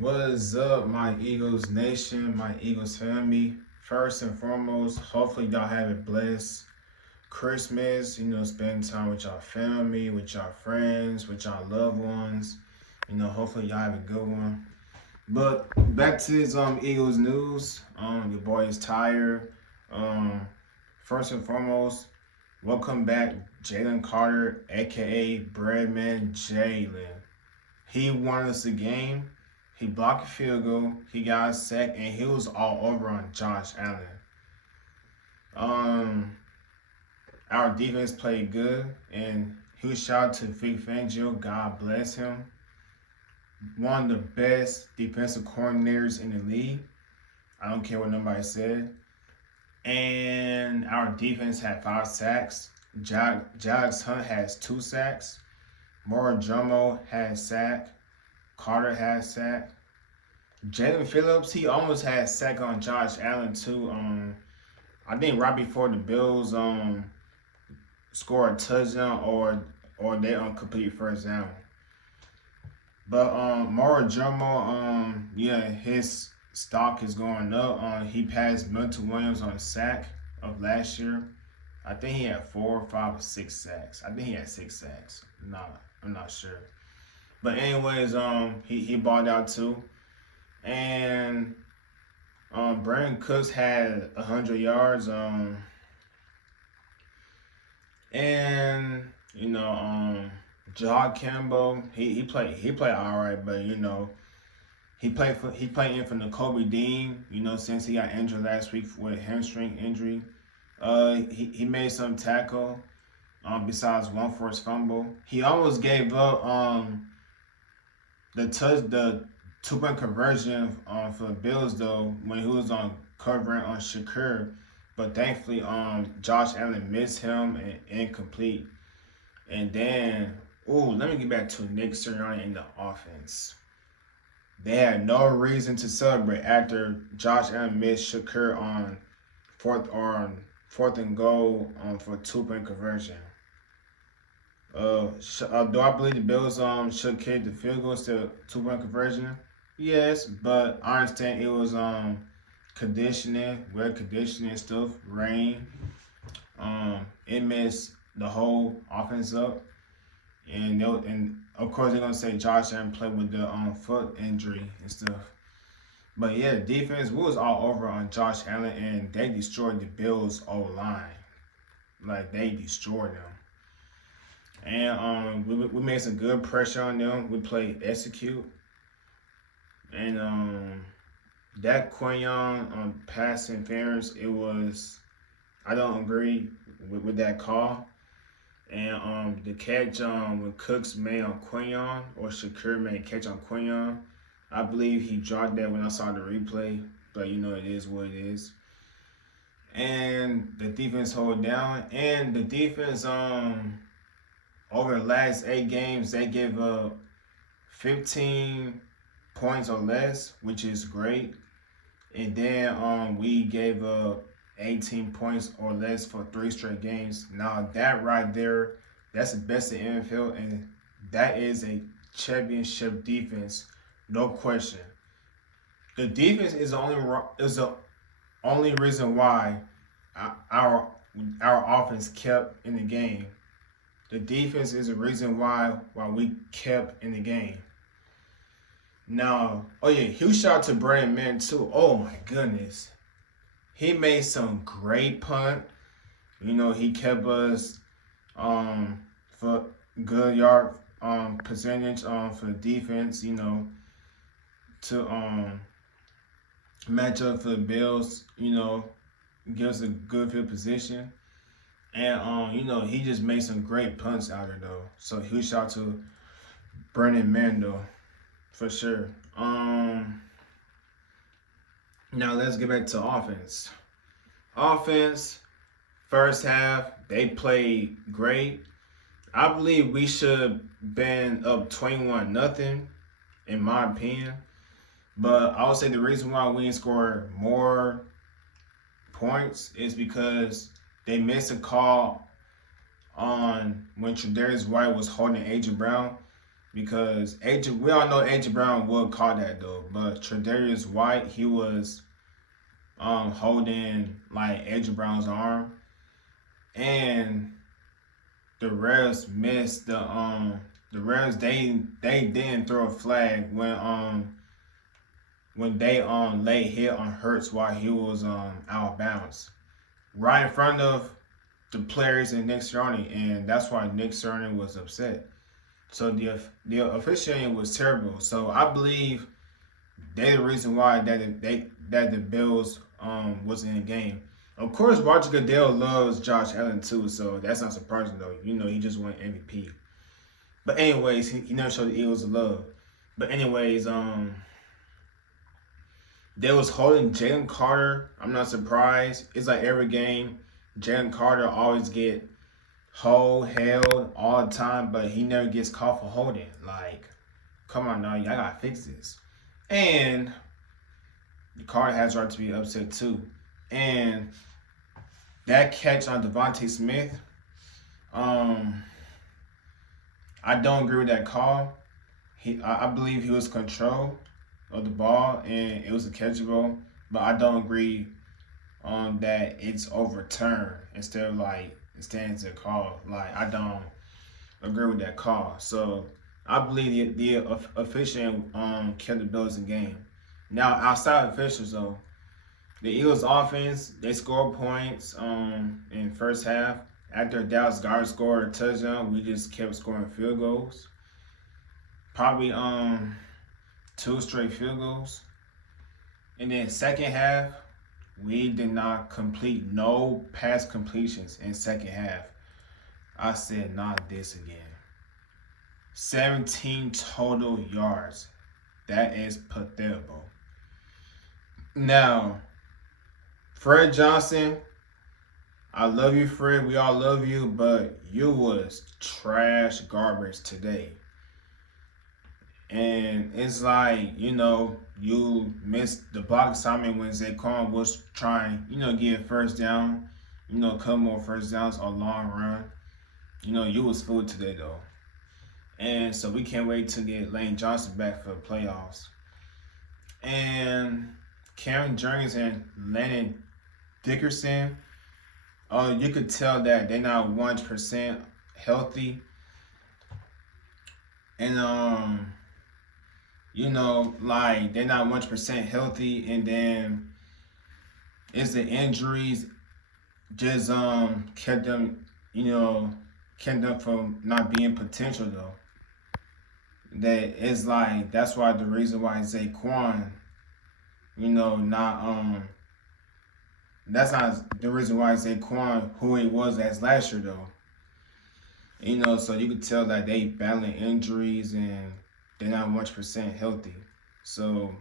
What is up, my Eagles Nation, my Eagles family? First and foremost, hopefully y'all have a blessed Christmas. Spend time with y'all family, with y'all friends, with y'all loved ones. Hopefully y'all have a good one. But back to this Eagles news. Your boy is tired. Um, First and foremost, welcome back, Jalen Carter, aka Breadman Jalen. He won us the game. He blocked a field goal. He got a sack, and he was all over on Josh Allen. Um, our defense played good, and huge shout out to Vic Fangio. God bless him. One of the best defensive coordinators in the league. I don't care what nobody said. And our defense had 5 sacks. Jags Hunt has 2 sacks. Mora Jomo had a sack. Carter had a sack. Jalen Phillips, he almost had a sack on Josh Allen too. I think right before the Bills scored a touchdown or they complete first down. But Mora Jomo, yeah, his stock is going up. He passed Milton Williams on a sack of last year. I think he had 4, 5, or 6 sacks. I think he had 6 sacks. No, I'm not sure. But anyways, he balled out too. And Brandon Cooks had 100 yards. And Jod Campbell, he played all right, but he played in for Kobe Dean. Since he got injured last week with hamstring injury. He made some tackle. Besides one forced fumble, he almost gave up. The 2-point conversion for the Bills though when he was on covering on Shakur, but thankfully Josh Allen missed him and incomplete. And then let me get back to Nick Sirianni in the offense. They had no reason to celebrate after Josh Allen missed Shakur on fourth and goal for 2-point conversion. Do I believe the Bills should kick the field goal instead of 2-point conversion? Yes, but I understand it was conditioning, weather conditioning stuff, rain. It messed the whole offense up, and of course they're gonna say Josh Allen played with the foot injury and stuff. But yeah, the defense was all over on Josh Allen, and they destroyed the Bills' O line. Like they destroyed them. And we made some good pressure on them. We played execute. And that Quinion on pass interference, I don't agree with that call. And the catch when Cooks made on Quinion or Shakur made a catch on Quinion, I believe he dropped that when I saw the replay. But it is what it is. And the defense hold down. And the defense over the last 8 games, they gave up 15 points or less, which is great. And then we gave up 18 points or less for 3 straight games. Now that right there, that's the best in the NFL, and that is a championship defense, no question. The defense is the only reason why our offense kept in the game. The defense is the reason why we kept in the game. Now, huge shout out to Brandon Mann too. Oh my goodness. He made some great punt. He kept us for good yard percentage for the defense, to match up for the Bills, give us a good field position. And he just made some great punts out there though. So huge shout out to Brennan Mando for sure. Now let's get back to offense. Offense, first half, they played great. I believe we should been up 21-0, in my opinion. But I would say the reason why we didn't score more points is because they missed a call on when Tre'Davious White was holding AJ Brown. because we all know AJ Brown would call that though, but Tre'Davious White, he was holding like AJ Brown's arm, and the refs missed the refs they didn't throw a flag when they late hit on Hurts while he was out of bounds, right in front of the players and Nick Sirianni, and that's why Nick Sirianni was upset. So the officiating was terrible. So I believe they the reason why that the Bills was in the game. Of course, Roger Goodell loves Josh Allen too, so that's not surprising though. You know, he just won MVP. But anyways, he never showed the Eagles love. But anyways, they was holding Jalen Carter. I'm not surprised. It's like every game, Jalen Carter always get held all the time, but he never gets caught for holding. Like, come on now, y'all gotta fix this. And Carter has right to be upset too. And that catch on Devontae Smith, I don't agree with that call. I believe he was control of the ball and it was a catchable, but I don't agree on that it's overturned instead of like it stands a call. Like I don't agree with that call. So I believe the official kept the Bills in game. Now outside officials though, the Eagles offense they scored points in first half. After Dallas Goedert scored a touchdown, we just kept scoring field goals. Probably 2 straight field goals. And then second half, we did not complete no pass completions in second half. I said not this again. 17 total yards. That is pathetic. Now, Fred Johnson, I love you, Fred. We all love you, but you was trash garbage today. And it's like, you missed the block assignment when Zaquan was trying, get first down, a couple more first downs on long run. You was fooled today though. And so we can't wait to get Lane Johnson back for the playoffs. And Karen Jurgens and Landon Dickerson, you could tell that they're not 100% healthy. And like they're not 100% healthy, and then it's the injuries just kept them, kept them from not being potential though. That it's like that's why the reason why Zaquan, not that's not the reason why Zaquan who he was as last year though. So you could tell that they battling injuries and they're not 100% healthy. So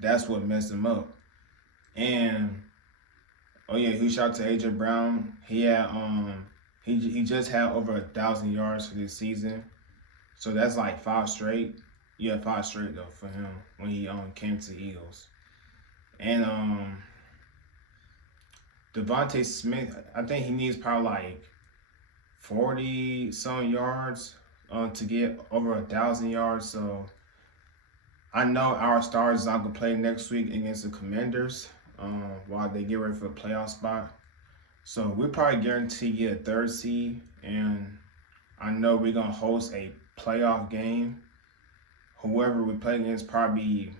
that's what messed them up. And huge shout out to AJ Brown. He had he just had over 1,000 yards for this season. So that's like 5 straight. Yeah, 5 straight though for him when he came to the Eagles. And Devontae Smith, I think he needs probably like 40 some yards to get over 1,000 yards. So I know our stars is not gonna play next week against the Commanders while they get ready for a playoff spot. So we probably guarantee get a 3rd seed, and I know we're gonna host a playoff game. Whoever we play against probably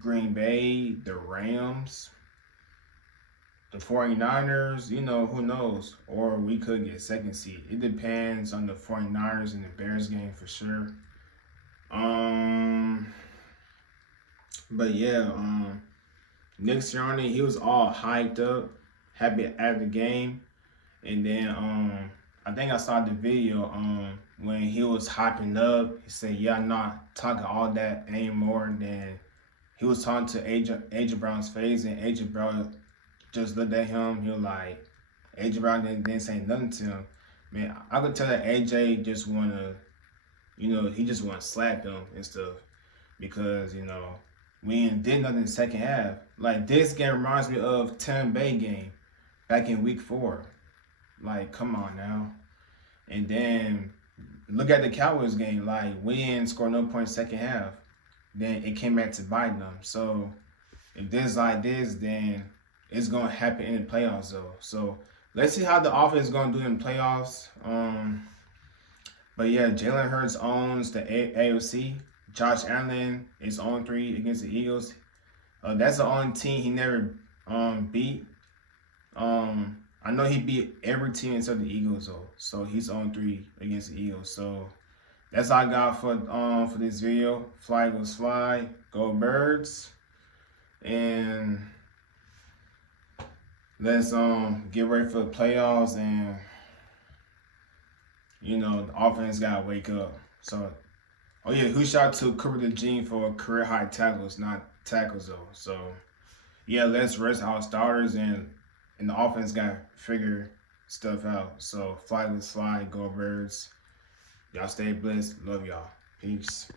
Green Bay, the Rams, the 49ers, who knows? Or we could get 2nd seed. It depends on the 49ers and the Bears game for sure. But yeah, Nick Sirianni, he was all hyped up, happy at the game. And then I think I saw the video when he was hyping up. He said, "Yeah, I'm not talking all that anymore." And then he was talking to AJ Brown's face, and AJ Brown just looked at him. He was like, AJ Brown didn't say nothing to him. Man, I could tell that AJ just wanna, he just wanna slap him and stuff because we ain't did nothing in the second half. Like this game reminds me of Tampa Bay game back in week 4. Like, come on now. And then look at the Cowboys game. Like, win, score no points second half. Then it came back to biting them. So if this like this, then it's gonna happen in the playoffs though. So let's see how the offense is gonna do in the playoffs. But yeah, Jalen Hurts owns the AOC. Josh Allen is on 3 against the Eagles. That's the only team he never beat. I know he beat every team except the Eagles though. So he's on 3 against the Eagles. So that's all I got for this video. Fly Eagles fly, go Birds, and let's get ready for the playoffs. And the offense gotta wake up. So, oh yeah, who shot to Cooper the Gene for career high tackles, not tackles though. So yeah, let's rest our starters, and the offense gotta figure stuff out. So fly, let's fly, go Birds. Y'all stay blessed. Love y'all. Peace.